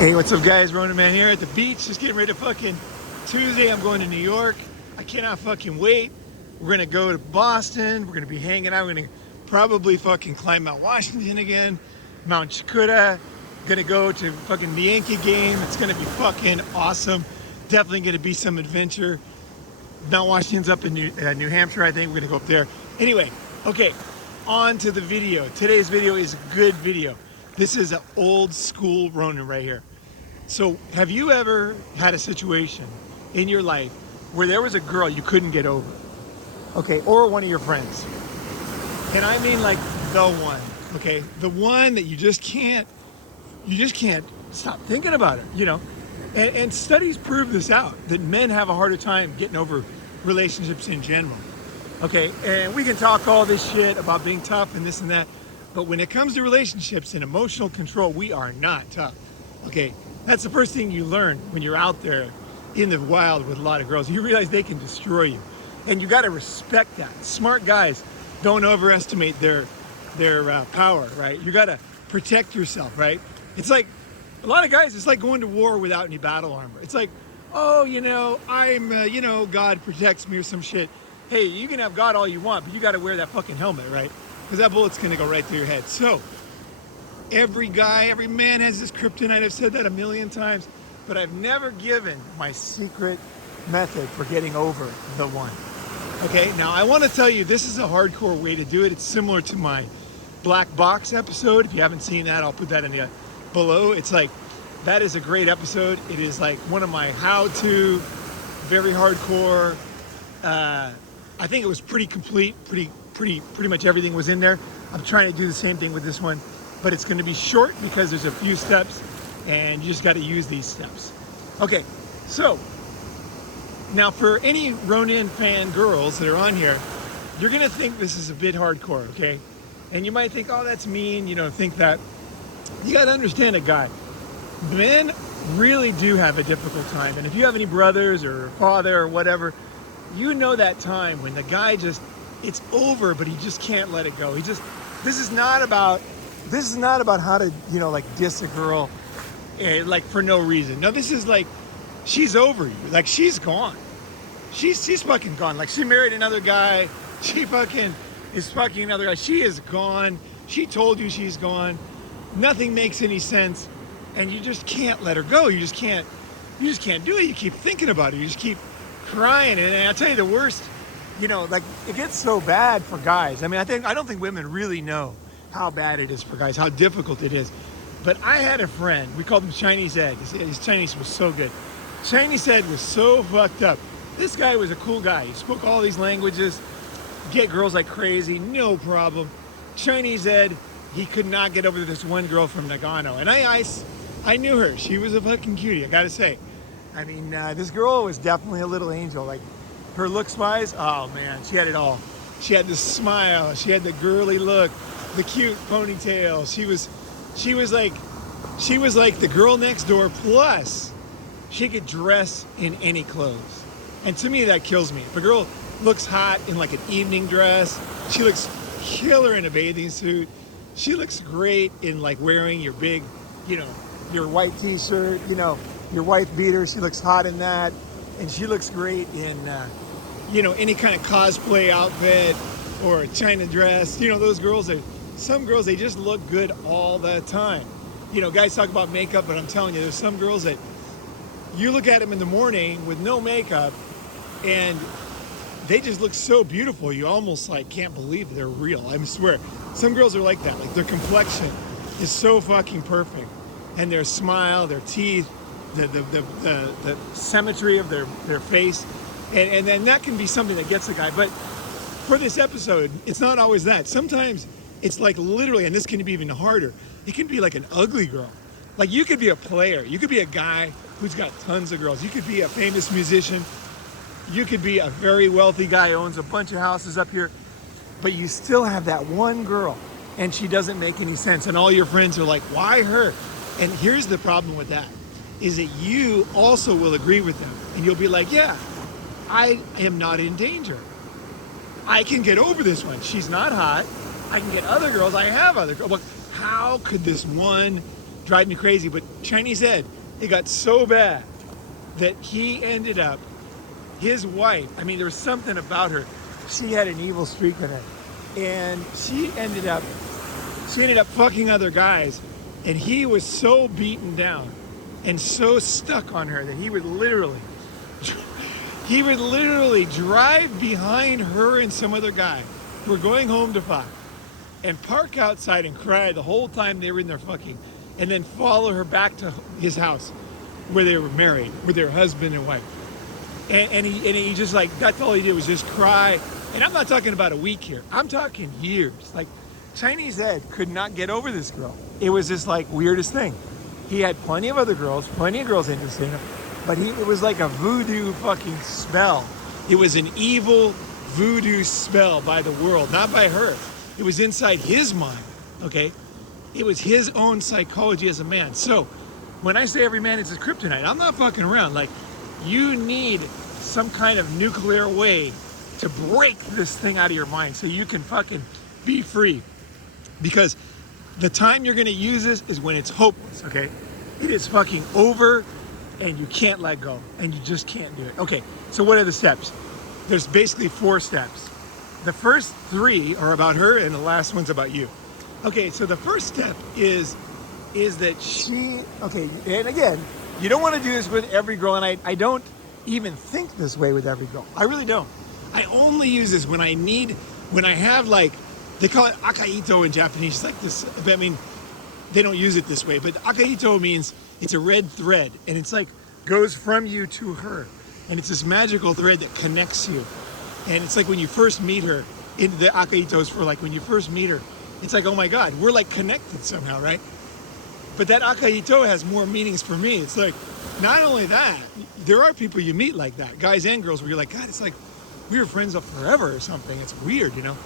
Hey, what's up guys? Ronin man here at the beach, just getting ready to fucking Tuesday. I'm going to New York. I cannot fucking wait. We're gonna go to Boston. We're gonna be hanging out. We're gonna probably fucking climb Mount Washington again, Mount Chikuta. Gonna go to fucking the Yankee game. It's gonna be fucking awesome. Definitely gonna be some adventure. Mount Washington's up in New Hampshire, I think. We're gonna go up there. Anyway, okay, on to the video. Today's video is a good video. This is an old school Ronin right here. So have you ever had a situation in your life where there was a girl you couldn't get over? Okay, or one of your friends. And I mean like the one, okay? The one that you just can't stop thinking about her, you know? And studies prove this out, that men have a harder time getting over relationships in general. Okay, and we can talk all this shit about being tough and this and that, but when it comes to relationships and emotional control, we are not tough, okay? That's the first thing you learn when you're out there in the wild with a lot of girls. You realize they can destroy you, and you got to respect that. Smart guys don't overestimate their power, right? You got to protect yourself, right? It's like a lot of guys, it's like going to war without any battle armor. It's like, oh, you know, God protects me or some shit. Hey, you can have God all you want, but you got to wear that fucking helmet, right? Because that bullet's going to go right through your head. So every guy, every man has this kryptonite. I've said that a million times, but I've never given my secret method for getting over the one. Okay, now I want to tell you, this is a hardcore way to do it. It's similar to my black box episode. If you haven't seen that, I'll put that in the below. It's like, that is a great episode. It is like one of my how-to, very hardcore. I think it was pretty complete, pretty much everything was in there. I'm trying to do the same thing with this one, but it's going to be short because there's a few steps and you just got to use these steps. Okay, so now for any Ronin fan girls that are on here, you're going to think this is a bit hardcore, okay? And you might think, oh, that's mean, you know, think that. You got to understand a guy. Men really do have a difficult time. And if you have any brothers or father or whatever, you know that time when the guy just, it's over, but he just can't let it go. This is not about how to, you know, like diss a girl, like for no reason. No, this is like, she's over you. Like she's gone. She's fucking gone. Like she married another guy. She fucking is fucking another guy. She is gone. She told you she's gone. Nothing makes any sense. And you just can't let her go. You just can't do it. You keep thinking about it. You just keep crying. And I'll tell you the worst, you know, like it gets so bad for guys. I mean, I don't think women really know how bad it is for guys, how difficult it is. But I had a friend, we called him Chinese Ed. His Chinese was so good. Chinese Ed was so fucked up. This guy was a cool guy. He spoke all these languages, get girls like crazy, no problem. Chinese Ed, he could not get over this one girl from Nagano. And I knew her. She was a fucking cutie, I gotta say. I mean, this girl was definitely a little angel. Like, her looks-wise, oh man, she had it all. She had the smile, she had the girly look, the cute ponytail. She was like the girl next door, plus she could dress in any clothes. And to me, that kills me. If a girl looks hot in like an evening dress, she looks killer in a bathing suit. She looks great in like wearing your big, you know, your white t-shirt, you know, your white beater. She looks hot in that. And she looks great in, you know, any kind of cosplay outfit or a China dress. You know, those girls some girls, they just look good all the time. You know, guys talk about makeup, but I'm telling you, there's some girls that you look at them in the morning with no makeup and they just look so beautiful. You almost like can't believe they're real. I swear. Some girls are like that. Like their complexion is so fucking perfect. And their smile, their teeth, the symmetry of their face. And then that can be something that gets a guy. But for this episode, it's not always that. Sometimes it's like literally, and this can be even harder, it can be like an ugly girl. Like you could be a player. You could be a guy who's got tons of girls. You could be a famous musician. You could be a very wealthy guy who owns a bunch of houses up here. But you still have that one girl and she doesn't make any sense. And all your friends are like, why her? And here's the problem with that, is that you also will agree with them. And you'll be like, yeah, I am not in danger. I can get over this one. She's not hot. I can get other girls. I have other girls. But how could this one drive me crazy. But Chinese Ed, it got so bad that he ended up, his wife, I mean, there was something about her. She had an evil streak in her. And she ended up fucking other guys. And he was so beaten down and so stuck on her that he would literally drive behind her and some other guy who were going home to fuck and park outside and cry the whole time they were in there fucking, and then follow her back to his house where they were married with their husband and wife. And he just like, that's all he did was just cry. And I'm not talking about a week here. I'm talking years. Like, Chinese Ed could not get over this girl. It was just like weirdest thing. He had plenty of other girls, plenty of girls interested in him, but it was like a voodoo fucking spell. It was an evil voodoo spell by the world, not by her. It was inside his mind, okay? It was his own psychology as a man. So when I say every man is his kryptonite, I'm not fucking around. Like, you need some kind of nuclear way to break this thing out of your mind so you can fucking be free. Because the time you're gonna use this is when it's hopeless, okay? It is fucking over and you can't let go and you just can't do it. Okay, so what are the steps? There's basically 4 steps. The first 3 are about her and the last one's about you. Okay, so the first step is that she, okay, and again, you don't want to do this with every girl, and I don't even think this way with every girl. I really don't. I only use this when I have like, they call it akaito in Japanese. It's like this, I mean, they don't use it this way, but akaito means it's a red thread, and it's like goes from you to her. And it's this magical thread that connects you. And it's like when you first meet her, in the akaitos for like when you first meet her, it's like, oh my God, we're like connected somehow, right? But that akaito has more meanings for me. It's like, not only that, there are people you meet like that, guys and girls, where you're like, God, it's like we were friends up forever or something. It's weird, you know?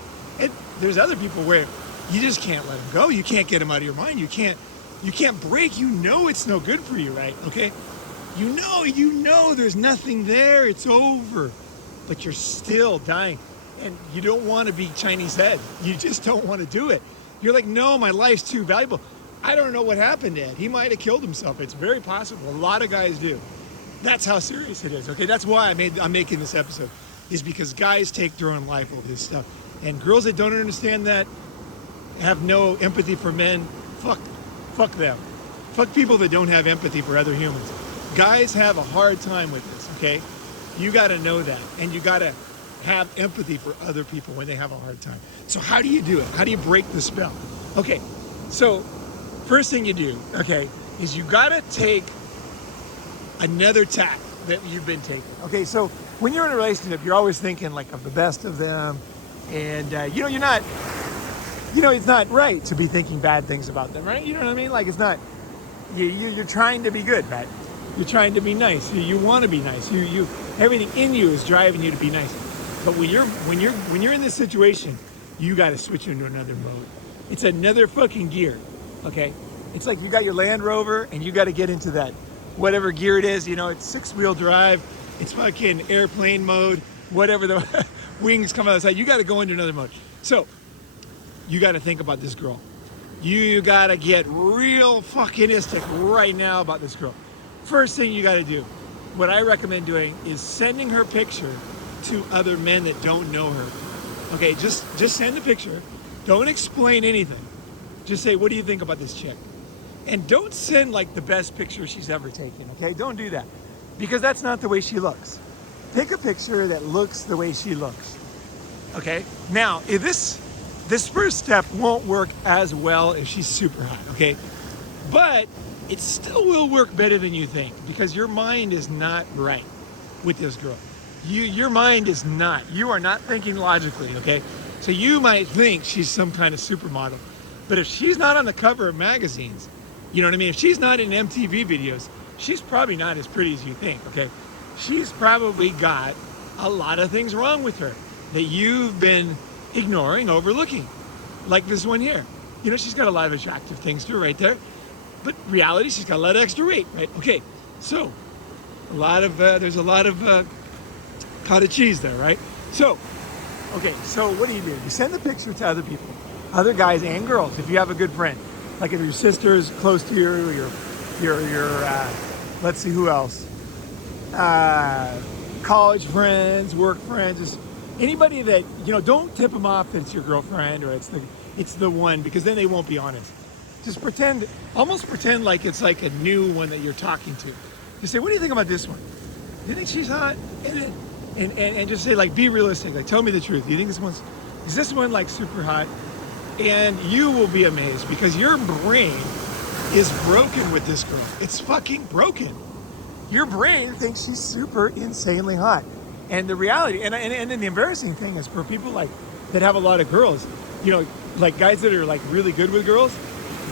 And there's other people where you just can't let them go. You can't get them out of your mind. You can't break. You know it's no good for you, right? Okay? You know there's nothing there. It's over. But you're still dying. And you don't want to be Chinese Ed. You just don't want to do it. You're like, no, my life's too valuable. I don't know what happened to Ed. He might have killed himself. It's very possible. A lot of guys do. That's how serious it is, okay? That's why I'm making this episode, is because guys take their own life over this stuff. And girls that don't understand that, have no empathy for men, fuck them. Fuck people that don't have empathy for other humans. Guys have a hard time with this, okay? You gotta know that. And you gotta have empathy for other people when they have a hard time. So how do you do it? How do you break the spell? Okay, so first thing you do, okay, is you gotta take another tat that you've been taking. Okay, so when you're in a relationship, you're always thinking like of the best of them. And you're not, it's not right to be thinking bad things about them, right? You know what I mean? Like, it's not, you're trying to be good, right? You're trying to be nice. You want to be nice. Everything in you is driving you to be nice. But when you're in this situation, you got to switch into another mode. It's another fucking gear, okay? It's like you got your Land Rover and you got to get into that, whatever gear it is, it's 6-wheel drive, it's fucking airplane mode, whatever the wings come out of the side. You got to go into another mode. So you got to think about this girl. You got to get real fuckingistic right now about this girl. First thing you got to do, what I recommend doing, is sending her picture to other men that don't know her. Okay, just send the picture. Don't explain anything. Just say, what do you think about this chick? And don't send like the best picture she's ever taken, okay? Don't do that, because that's not the way she looks. Take a picture that looks the way she looks, okay? Now, if this first step won't work as well if she's super hot, okay? But it still will work better than you think, because your mind is not right with this girl. Your mind is not. You are not thinking logically, okay? So you might think she's some kind of supermodel, but if she's not on the cover of magazines, you know what I mean? If she's not in MTV videos, she's probably not as pretty as you think, okay? She's probably got a lot of things wrong with her that you've been ignoring, overlooking. Like this one here. She's got a lot of attractive things to her right there. But reality, she's got a lot of extra weight, right? Okay, so there's a lot of cottage cheese there, right? So, okay, so what do? You send the picture to other people, other guys and girls, if you have a good friend. Like if your sister's close to you, or let's see who else, college friends, work friends, just anybody that, don't tip them off that it's your girlfriend or it's the one, because then they won't be honest. Just almost pretend like it's like a new one that you're talking to. You say, what do you think about this one? Do you think she's hot? And just say, like, be realistic. Like, tell me the truth. Do you think is this one like super hot? And you will be amazed, because your brain is broken with this girl. It's fucking broken. Your brain thinks she's super insanely hot. And the reality, and then the embarrassing thing is, for people like that have a lot of girls, like guys that are like really good with girls,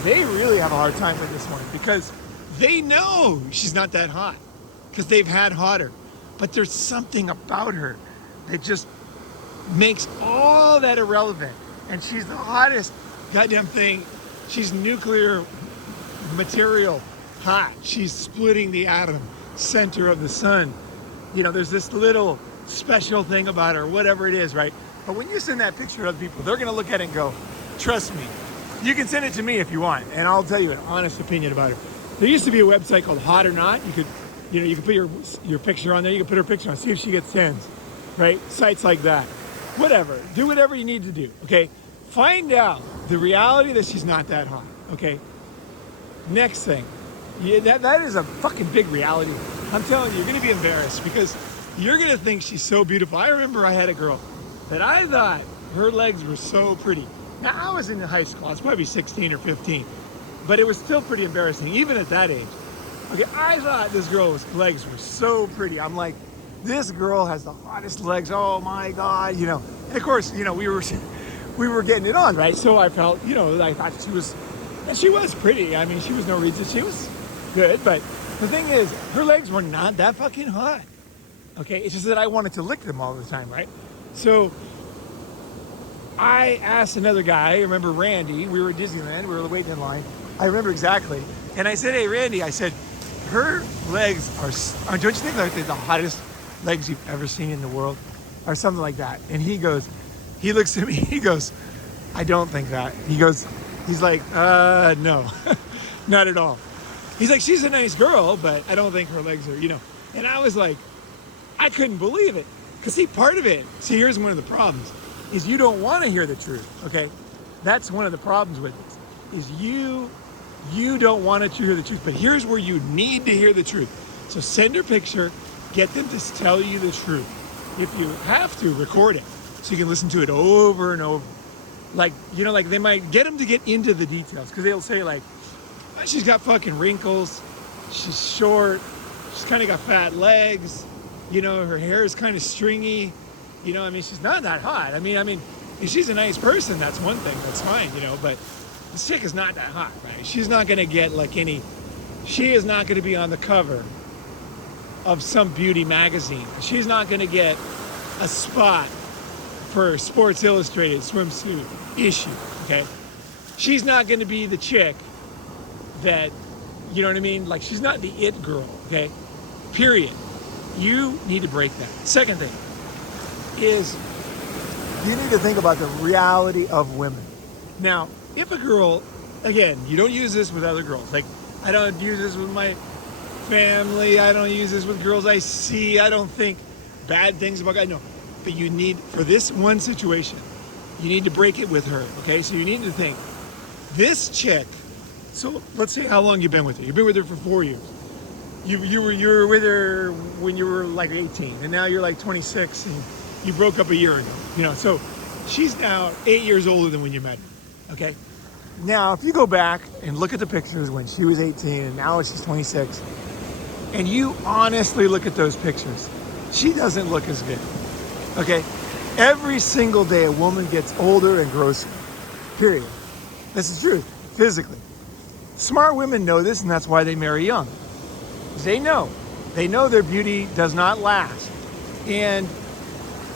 they really have a hard time with this one, because they know she's not that hot, because they've had hotter. But there's something about her that just makes all that irrelevant. And she's the hottest goddamn thing. She's nuclear material hot. She's splitting the atom, center of the sun. There's this little special thing about her, whatever it is, right? But when you send that picture to other people, they're gonna look at it and go, trust me. You can send it to me if you want, and I'll tell you an honest opinion about her. There used to be a website called Hot or Not. You could put your picture on there. You can put her picture on, see if she gets tens, right? Sites like that. Whatever. Do whatever you need to do, okay? Find out the reality that she's not that hot, okay? Next thing. That is a fucking big reality. I'm telling you, you're going to be embarrassed, because you're going to think she's so beautiful. I remember I had a girl that I thought her legs were so pretty. Now, I was in high school. I was probably 16 or 15. But it was still pretty embarrassing, even at that age. Okay, I thought this girl's legs were so pretty. I'm like, this girl has the hottest legs. Oh my God, And of course, we were getting it on, right? So I felt, I thought she was pretty. I mean, she was no reason. She was good, but the thing is, her legs were not that fucking hot. Okay, it's just that I wanted to lick them all the time, right? So I asked another guy, I remember Randy, we were at Disneyland, we were waiting in line. I remember exactly. And I said, hey, Randy, I said, her legs don't you think they're the hottest legs you've ever seen in the world? Or something like that. And he looks at me, he goes, I don't think that. He's like, no, not at all. He's like, she's a nice girl, but I don't think her legs are, And I was like, I couldn't believe it. Because part of it, here's one of the problems, is you don't want to hear the truth, okay? That's one of the problems with this, is you don't want to hear the truth. But here's where you need to hear the truth. So send her picture, get them to tell you the truth. If you have to, record it, so you can listen to it over and over. Like they might get them to get into the details, because they'll say like, she's got fucking wrinkles, she's short, she's kind of got fat legs, her hair is kind of stringy, she's not that hot. I mean, if she's a nice person, that's one thing, that's fine, but this chick is not that hot, right? She's not going to get she is not going to be on the cover of some beauty magazine. She's not going to get a spot for Sports Illustrated swimsuit issue, okay? She's not going to be the chick that, Like, she's not the it girl, okay? Period. You need to break that. Second thing is, you need to think about the reality of women. Now, if a girl, again, you don't use this with other girls. Like, I don't use this with my family. I don't use this with girls I see. I don't think bad things about guys. No. But you need, for this one situation, you need to break it with her, okay? So you need to think, this chick, so let's say how long you've been with her. You've been with her for 4 years. You were with her when you were like 18, and now you're like 26, and you broke up a year ago. So she's now 8 years older than when you met her, okay? Now, if you go back and look at the pictures when she was 18 and now she's 26, and you honestly look at those pictures, she doesn't look as good, okay? Every single day a woman gets older and grosser, period. This is true, physically. Smart women know this, and that's why they marry young. They know their beauty does not last. And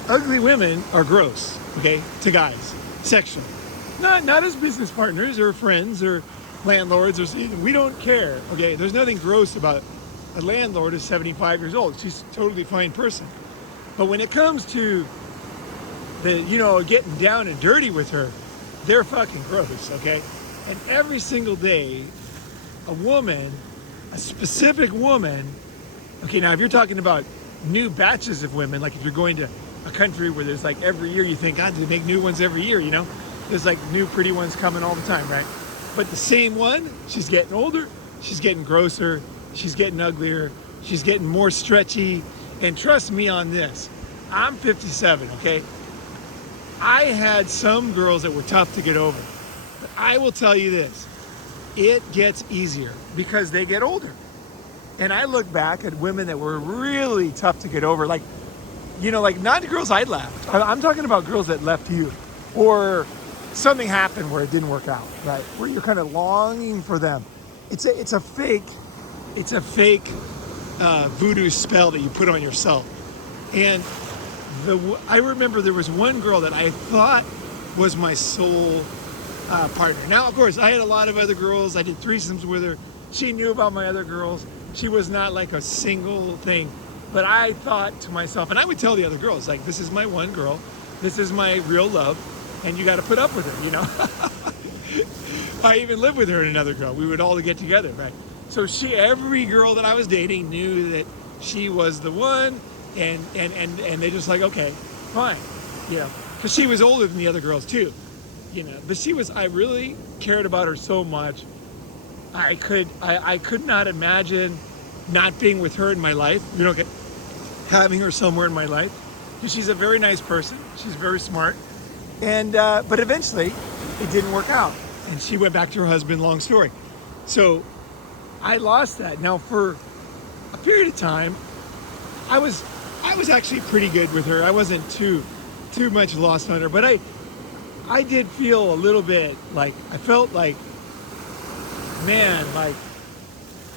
ugly women are gross, okay, to guys, sexually. Not as business partners or friends or landlords, we don't care, okay? There's nothing gross about a landlord who's 75 years old. She's a totally fine person. But when it comes to the, getting down and dirty with her, they're fucking gross, okay? And every single day, a woman, a specific woman, okay, now if you're talking about new batches of women, like if you're going to a country where there's like every year you think, God, they make new ones every year, you know? There's like new pretty ones coming all the time, right? But the same one, she's getting older, she's getting grosser, she's getting uglier, she's getting more stretchy. And trust me on this, I'm 57, okay? I had some girls that were tough to get over. But I will tell you this, it gets easier because they get older. And I look back at women that were really tough to get over, like, you know, like not the girls I left. I'm talking about girls that left you, or something happened where it didn't work out, right? Where you're kind of longing for them. It's a fake voodoo spell that you put on yourself. And I remember there was one girl that I thought was my soul partner. Now, of course, I had a lot of other girls. I did threesomes with her. She knew about my other girls. She was not like a single thing. But I thought to myself, and I would tell the other girls, like, this is my one girl. This is my real love. And you got to put up with her, you know? I even lived with her and another girl. We would all get together, right? So every girl that I was dating knew that she was the one, and they just like, okay, fine, you know, because she was older than the other girls too, you know. But I really cared about her so much. I could not imagine not being with her in my life, you know, having her somewhere in my life, because she's a very nice person. She's very smart, and but eventually it didn't work out, and she went back to her husband. Long story. So I lost that. Now for a period of time, I was actually pretty good with her. I wasn't too much lost on her, but I did feel a little bit like, I felt like, man, like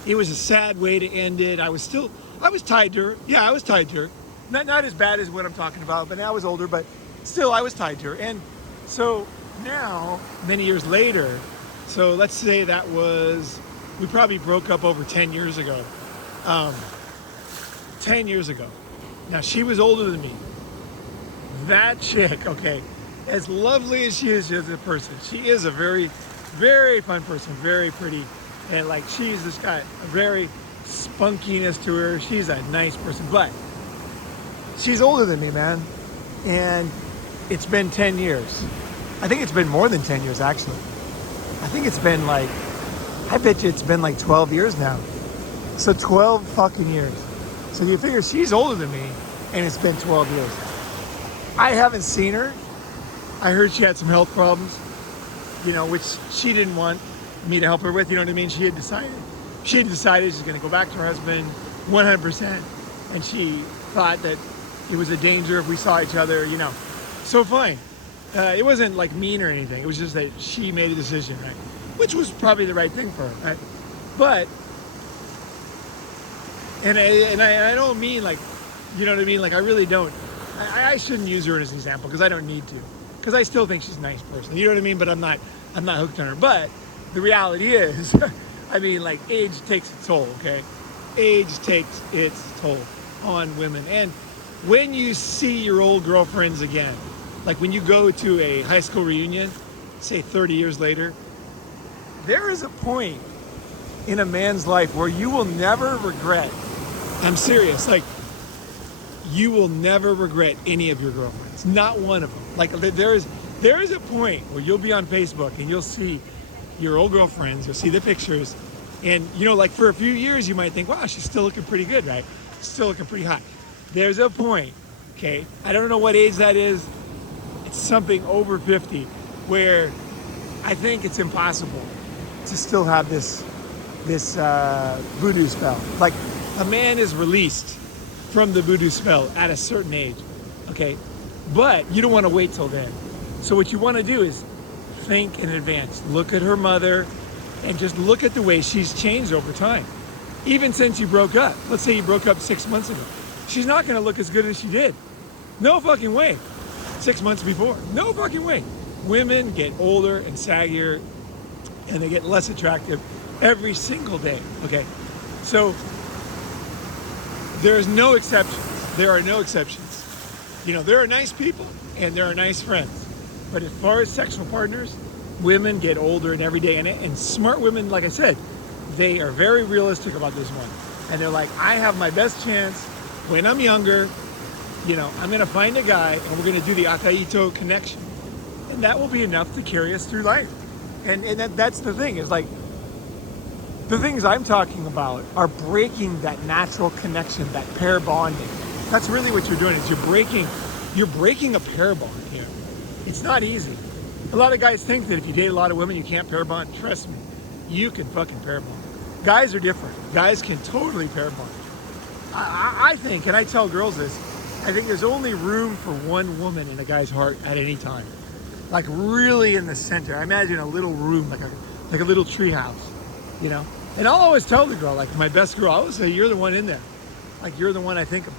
it was a sad way to end it. I was tied to her. Yeah, I was tied to her. Not as bad as what I'm talking about, but I was older, but still I was tied to her. And so now, many years later, so let's say we probably broke up over 10 years ago. 10 years ago. Now, she was older than me. That chick, okay, as lovely as she is as a person, she is a very, very fun person, very pretty. And like, she's just got a very spunkiness to her. She's a nice person, but she's older than me, man. And it's been 10 years. I think it's been more than 10 years, actually. I think it's been like, I bet you it's been like 12 years now. So 12 fucking years. So you figure she's older than me, and it's been 12 years. I haven't seen her. I heard she had some health problems, you know, which she didn't want me to help her with, you know what I mean? She had decided she's gonna go back to her husband 100%. And she thought that it was a danger if we saw each other, you know. So fine. It wasn't like mean or anything. It was just that she made a decision, right? Which was probably the right thing for her, right? But, and I don't mean like, you know what I mean? Like, I really don't. I shouldn't use her as an example because I don't need to. Because I still think she's a nice person. You know what I mean? But I'm not hooked on her. But the reality is, I mean, like, age takes its toll, okay? Age takes its toll on women. And when you see your old girlfriends again, like when you go to a high school reunion, say 30 years later, there is a point in a man's life where you will never regret. I'm serious. Like, you will never regret any of your girlfriends. Not one of them. Like, there is a point where you'll be on Facebook and you'll see your old girlfriends, you'll see the pictures, and, you know, like for a few years you might think, wow, she's still looking pretty good, right? Still looking pretty hot. There's a point, okay? I don't know what age that is. It's something over 50, where I think it's impossible to still have this voodoo spell. Like, a man is released from the voodoo spell at a certain age, okay? But you don't want to wait till then. So what you want to do is think in advance. Look at her mother and just look at the way she's changed over time. Even since you broke up. Let's say you broke up 6 months ago. She's not going to look as good as she did. No fucking way. 6 months before. No fucking way. Women get older and saggier, and they get less attractive every single day, okay? So there's no exceptions. There are no exceptions. You know, there are nice people and there are nice friends. But as far as sexual partners, Women get older and every day, and smart women, like I said, they are very realistic about this one. And they're like, I have my best chance when I'm younger. You know, I'm going to find a guy and we're going to do the Akaito connection. And that will be enough to carry us through life. And that's the thing, is like, the things I'm talking about are breaking that natural connection, that pair bonding. That's really what you're doing, is you're breaking a pair bond here. It's not easy. A lot of guys think that if you date a lot of women, you can't pair bond. Trust me, you can fucking pair bond. Guys are different. Guys can totally pair bond. I think, and I tell girls this, I think there's only room for one woman in a guy's heart at any time. Like really in the center. I imagine a little room, like a little tree house, you know? And I'll always tell the girl, like my best girl, I always say, you're the one in there. Like you're the one I think about.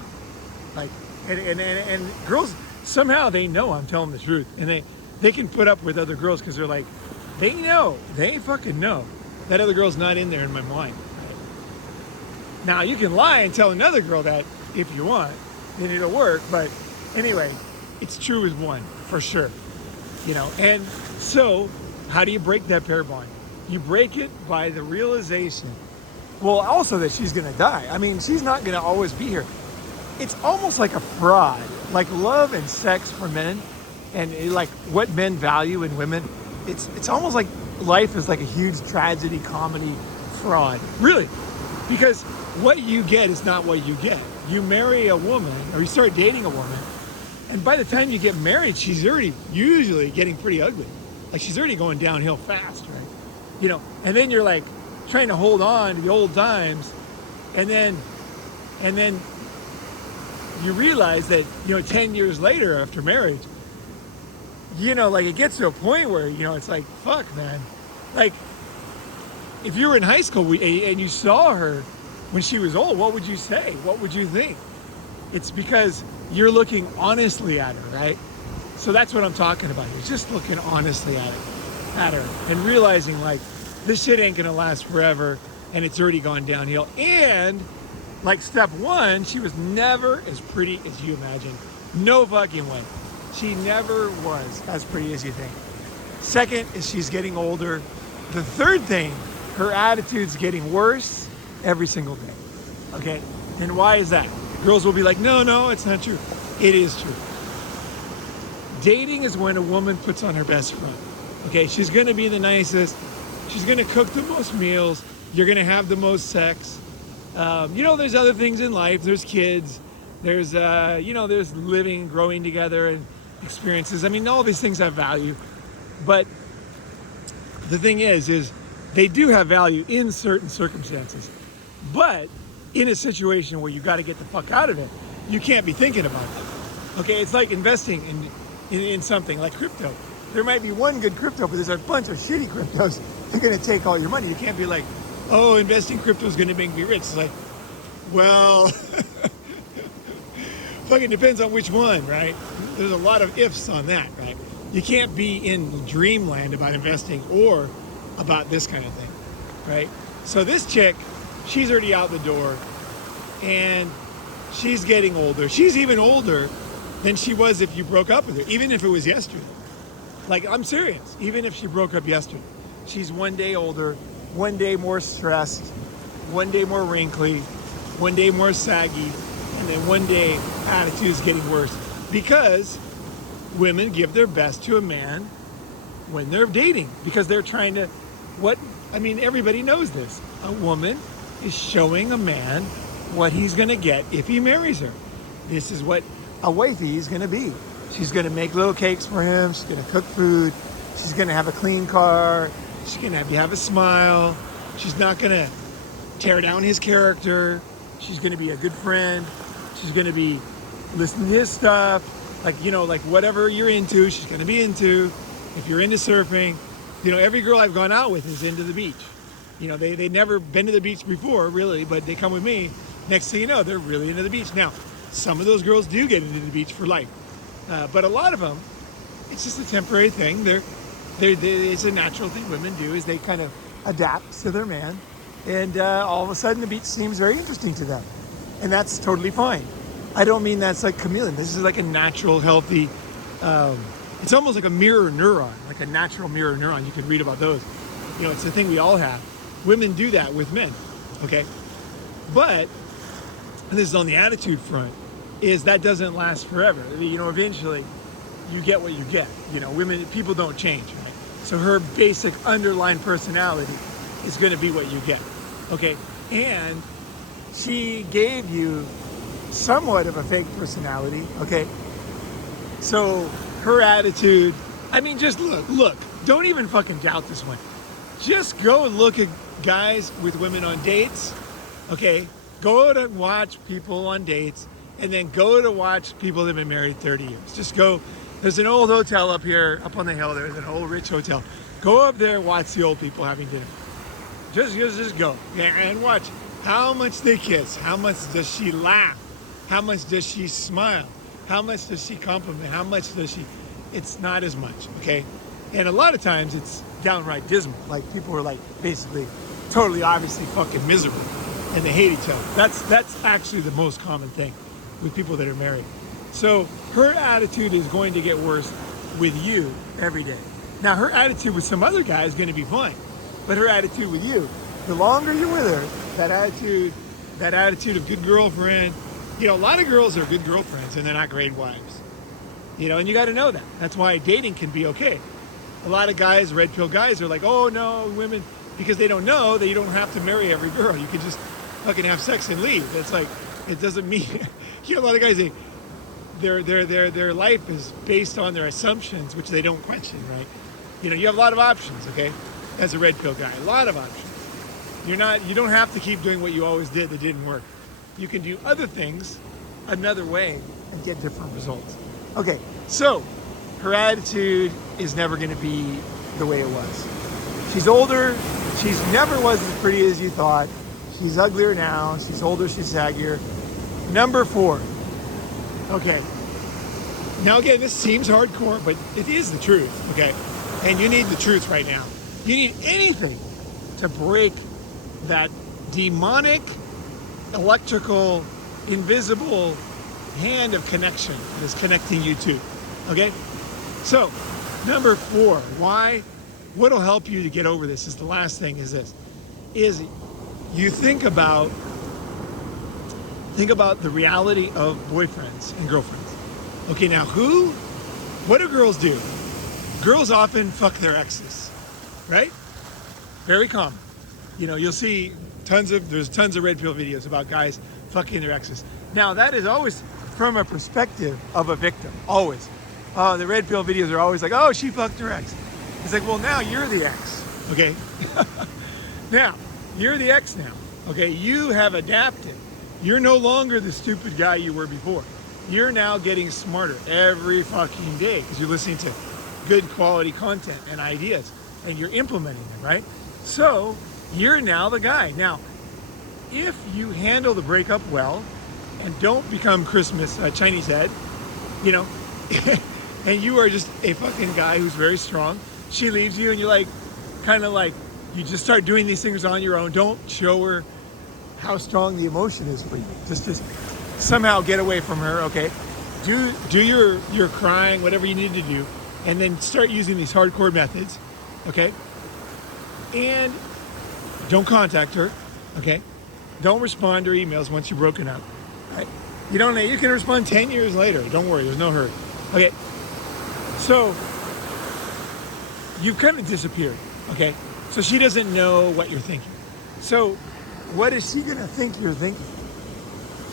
Like, and girls, somehow they know I'm telling the truth. And they can put up with other girls because they're like, they fucking know that other girl's not in there in my mind. Right? Now you can lie and tell another girl that if you want, then it'll work. But anyway, it's true with one, for sure. You know, and so how do you break that pair bond? You break it by the realization, well, also that she's going to die. I mean, she's not going to always be here. It's almost like a fraud, like love and sex for men, and like what men value in women. It's almost like life is like a huge tragedy, comedy, fraud, really, because what you get is not what you get. You marry a woman, or you start dating a woman, and by the time you get married, she's already usually getting pretty ugly. Like she's already going downhill fast, right? You know, and then you're like trying to hold on to the old times, and then you realize that, you know, 10 years later after marriage, you know, like it gets to a point where, you know, it's like, fuck, man. Like, if you were in high school and you saw her when she was old, what would you say? What would you think? It's because you're looking honestly at her, right? So that's what I'm talking about. You're just looking honestly at her and realizing, like, this shit ain't gonna last forever, and it's already gone downhill. And like step one, she was never as pretty as you imagine. No fucking way. She never was as pretty as you think. Second is she's getting older. The third thing, her attitude's getting worse every single day. Okay? And why is that? Girls will be like, no, it's not true. It is true. Dating is when a woman puts on her best front. Okay? She's gonna be the nicest. She's gonna cook the most meals. You're gonna have the most sex. You know, there's other things in life. There's kids. There's, you know, there's living, growing together and experiences. I mean, all these things have value. But the thing is they do have value in certain circumstances. But in a situation where you got to get the fuck out of it, you can't be thinking about it. Okay, it's like investing in something like crypto. There might be one good crypto, but there's a bunch of shitty cryptos. They're going to take all your money. You can't be like, oh, investing crypto is going to make me rich. It's like, well, fucking depends on which one, right? There's a lot of ifs on that, right? You can't be in dreamland about investing or about this kind of thing, right? So this chick, she's already out the door, and she's getting older. She's even older than she was if you broke up with her, even if it was yesterday. Like, I'm serious. Even if she broke up yesterday, she's one day older, one day more stressed, one day more wrinkly, one day more saggy, and then one day attitude's getting worse. Because women give their best to a man when they're dating, because they're trying to, everybody knows this. A woman is showing a man what he's gonna get if he marries her. This is what a wifey is gonna be. She's gonna make little cakes for him. She's gonna cook food. She's gonna have a clean car. She's gonna have a smile. She's not gonna tear down his character. She's gonna be a good friend. She's gonna be listening to his stuff. Like, you know, like whatever you're into, she's gonna be into. If you're into surfing, you know, every girl I've gone out with is into the beach. You know, they've never been to the beach before, really, but they come with me. Next thing you know, they're really into the beach. Now, some of those girls do get into the beach for life. But a lot of them, it's just a temporary thing. It's a natural thing women do, is they kind of adapt to their man. And all of a sudden, the beach seems very interesting to them. And that's totally fine. I don't mean that's like chameleon. This is like a natural, healthy It's almost like a mirror neuron, like a natural mirror neuron. You can read about those. You know, it's the thing we all have. Women do that with men, okay? But, and this is on the attitude front, is that doesn't last forever. You know, eventually you get what you get. You know, people don't change, right? So her basic underlying personality is going to be what you get, okay? And she gave you somewhat of a fake personality, okay? So her attitude, I mean, just look, don't even fucking doubt this one. Just go and look at guys with women on dates, okay? Go to watch people on dates, and then go to watch people that have been married 30 years. Just go, there's an old hotel up here, up on the hill, there's an old rich hotel. Go up there and watch the old people having dinner. Just go, and watch how much they kiss, how much does she laugh, how much does she smile, how much does she compliment, how much does she, it's not as much, okay? And a lot of times it's downright dismal. Like people are like basically totally obviously fucking miserable and they hate each other. That's actually the most common thing with people that are married. So her attitude is going to get worse with you every day. Now her attitude with some other guy is going to be fine, but her attitude with you, the longer you're with her, that attitude of good girlfriend, you know, a lot of girls are good girlfriends and they're not great wives. You know, and you got to know that. That's why dating can be okay. A lot of guys, red pill guys, are like, oh no, women, because they don't know that you don't have to marry every girl. You can just fucking have sex and leave. It's like, it doesn't mean, you know, a lot of guys, their life is based on their assumptions, which they don't question, right? You know, you have a lot of options, okay? As a red pill guy, a lot of options. You don't have to keep doing what you always did that didn't work. You can do other things another way and get different results. Okay, so her attitude is never going to be the way it was. She's older. She's never was as pretty as you thought. She's uglier now. She's older. She's saggier. Number 4. Okay. Now again, this seems hardcore, but it is the truth, okay? And you need the truth right now. You need anything to break that demonic, electrical, invisible hand of connection that is connecting you two, okay? So, number 4, what'll help you to get over this is the last thing is this, is you think about the reality of boyfriends and girlfriends. Okay, now what do girls do? Girls often fuck their exes, right? Very common. You know, you'll see there's tons of red pill videos about guys fucking their exes. Now that is always from a perspective of a victim, always. The red pill videos are always like, oh, she fucked her ex. It's like, well, now you're the ex, okay? Now, you're the ex now, okay? You have adapted. You're no longer the stupid guy you were before. You're now getting smarter every fucking day because you're listening to good quality content and ideas and you're implementing them, right? So, you're now the guy. Now, if you handle the breakup well and don't become Chinese head, you know, and you are just a fucking guy who's very strong, she leaves you and you're like, kind of like, you just start doing these things on your own. Don't show her how strong the emotion is for you. Just somehow get away from her, okay? Do your crying, whatever you need to do, and then start using these hardcore methods, okay? And don't contact her, okay? Don't respond to her emails once you've broken up, right? You can respond 10 years later. Don't worry, there's no hurry. Okay, so you've kind of disappeared, okay? So she doesn't know what you're thinking. So what is she gonna think you're thinking?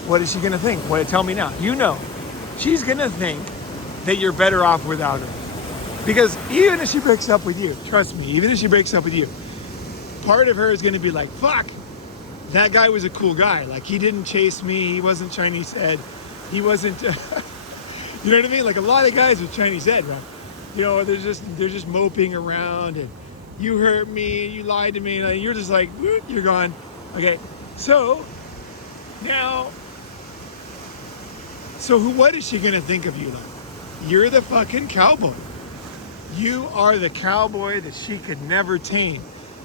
What is she gonna think? Tell me now. You know, she's gonna think that you're better off without her. Because even if she breaks up with you, trust me, even if she breaks up with you, part of her is gonna be like, fuck, that guy was a cool guy. Like, he didn't chase me, he wasn't Chinese head, he wasn't, you know what I mean? Like, a lot of guys with Chinese head, right? You know, they're just moping around and you hurt me, you lied to me, and you're just like, you're gone. Okay, so now, what is she gonna think of you like? You're the fucking cowboy. You are the cowboy that she could never tame.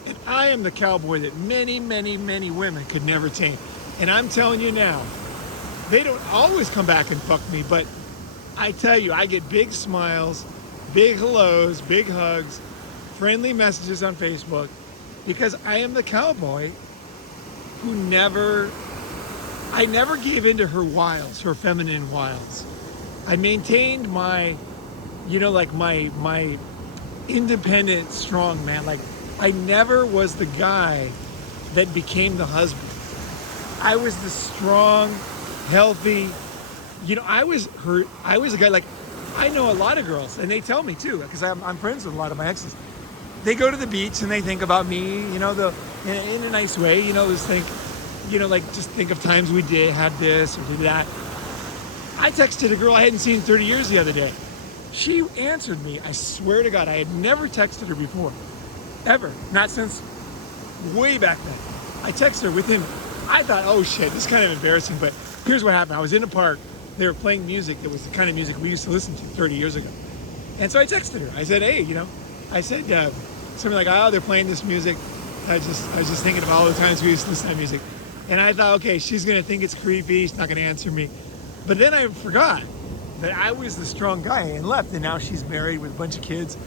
And I am the cowboy that many, many, many women could never tame. And I'm telling you now, they don't always come back and fuck me, but I tell you, I get big smiles big hellos, big hugs, friendly messages on Facebook, because I am the cowboy who I never gave into her wiles, her feminine wiles. I maintained my, like my independent, strong man. Like, I never was the guy that became the husband. I was the strong, healthy, I was a guy, like, I know a lot of girls, and they tell me too, because I'm friends with a lot of my exes. They go to the beach and they think about me, in a nice way, just think, like, just think of times we had this or did that. I texted a girl I hadn't seen in 30 years the other day. She answered me. I swear to God, I had never texted her before. Ever. Not since way back then. I texted her I thought, oh shit, this is kind of embarrassing, but here's what happened. I was in a park. They were playing music that was the kind of music we used to listen to 30 years ago. And so I texted her. I said, hey, I said something like, oh, they're playing this music. I was just thinking of all the times we used to listen to music. And I thought, okay, she's going to think it's creepy. She's not going to answer me. But then I forgot that I was the strong guy and left. And now she's married with a bunch of kids.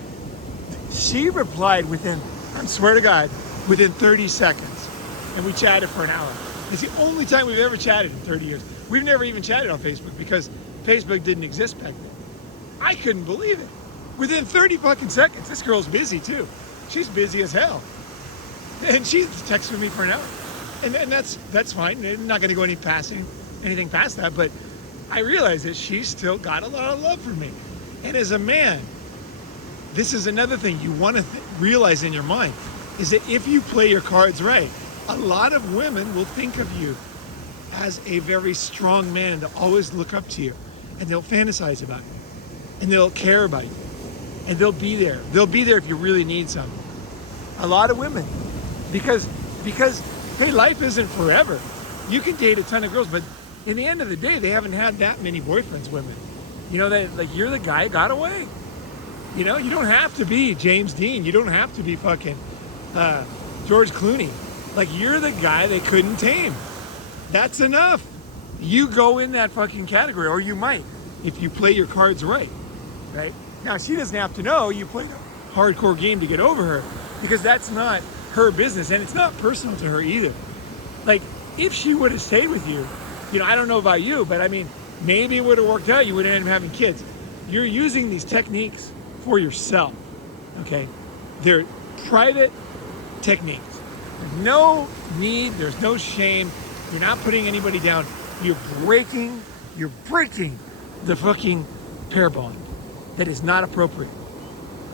She replied I swear to God, within 30 seconds. And we chatted for an hour. It's the only time we've ever chatted in 30 years. We've never even chatted on Facebook because Facebook didn't exist back then. I couldn't believe it. Within 30 fucking seconds, this girl's busy too. She's busy as hell. And she texted me for an hour. And that's fine. I'm not going to go anything past that. But I realized that she's still got a lot of love for me. And as a man, this is another thing you want to realize in your mind, is that if you play your cards right, a lot of women will think of you as a very strong man. They'll always look up to you, and they'll fantasize about you, and they'll care about you, and they'll be there. They'll be there if you really need something. A lot of women, because hey, life isn't forever. You can date a ton of girls, but in the end of the day, they haven't had that many boyfriends, women. That, like, you're the guy who got away. You don't have to be James Dean. You don't have to be fucking George Clooney. Like, you're the guy they couldn't tame. That's enough. You go in that fucking category, or you might, if you play your cards right. Right? Now, she doesn't have to know you played a hardcore game to get over her, because that's not her business, and it's not personal to her either. Like, if she would have stayed with you, I don't know about you, but I mean, maybe it would have worked out. You would have ended up having kids. You're using these techniques for yourself, okay? They're private techniques. There's no need, there's no shame. You're not putting anybody down. You're breaking the fucking pair bond. That is not appropriate,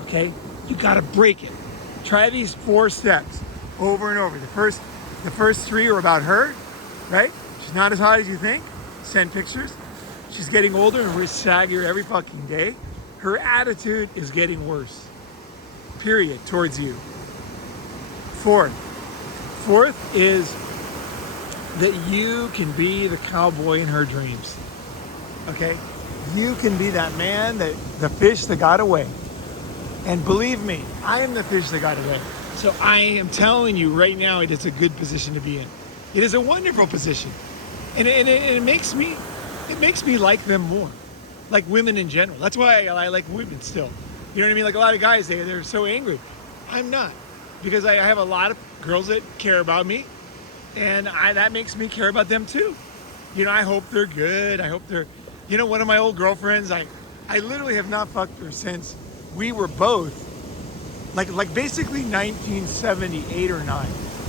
okay? You gotta break it. Try these 4 steps over and over. The first 3 are about her, right? She's not as hot as you think. Send pictures. She's getting older and saggier every fucking day. Her attitude is getting worse, period, towards you. Fourth is that you can be the cowboy in her dreams, okay? You can be that man, the fish that got away. And believe me, I am the fish that got away. So I am telling you right now, it is a good position to be in. It is a wonderful position. And it makes me like them more. Like women in general. That's why I like women still. You know what I mean? Like a lot of guys, they're so angry. I'm not. Because I have a lot of girls that care about me. And that makes me care about them too. I hope they're good. I hope they're, one of my old girlfriends, I literally have not fucked her since we were both, like basically 1978 or 9.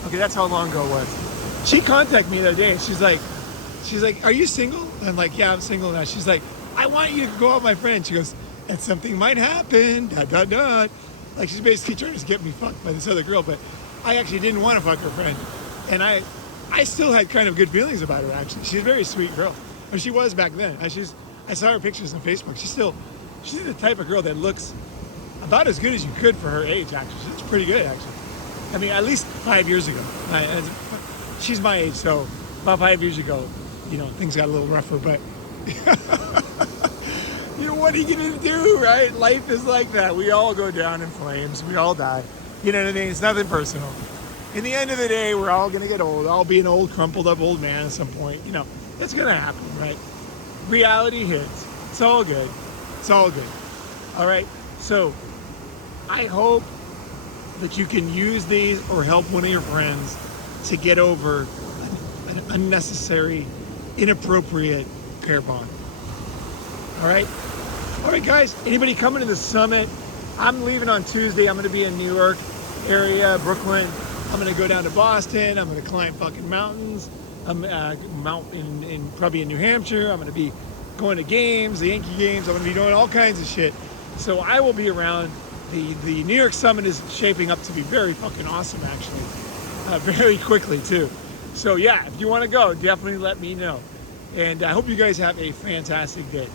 Okay, that's how long ago it was. She contacted me the other day and she's like, are you single? I'm like, yeah, I'm single now. She's like, I want you to go out with my friend. She goes, and something might happen, ... Like, she's basically trying to get me fucked by this other girl, but I actually didn't want to fuck her friend. And I still had kind of good feelings about her, actually. She's a very sweet girl. Or she was back then. I saw her pictures on Facebook. She's the type of girl that looks about as good as you could for her age, actually. She's pretty good, actually. I mean, at least 5 years ago. She's my age, so about 5 years ago, things got a little rougher, but what are you gonna do, right? Life is like that. We all go down in flames. We all die. You know what I mean? It's nothing personal. In the end of the day, we're all gonna get old. I'll be an old, crumpled up old man at some point. That's gonna happen, right? Reality hits. It's all good. It's all good. All right? So I hope that you can use these or help one of your friends to get over an unnecessary, inappropriate pair bond. All right? All right, guys, anybody coming to the summit? I'm leaving on Tuesday. I'm going to be in New York area, Brooklyn. I'm going to go down to Boston. I'm going to climb fucking mountains. I'm probably in New Hampshire. I'm going to be going to games, the Yankee games. I'm going to be doing all kinds of shit. So I will be around. The New York Summit is shaping up to be very fucking awesome, actually. Very quickly, too. So yeah, if you want to go, definitely let me know. And I hope you guys have a fantastic day.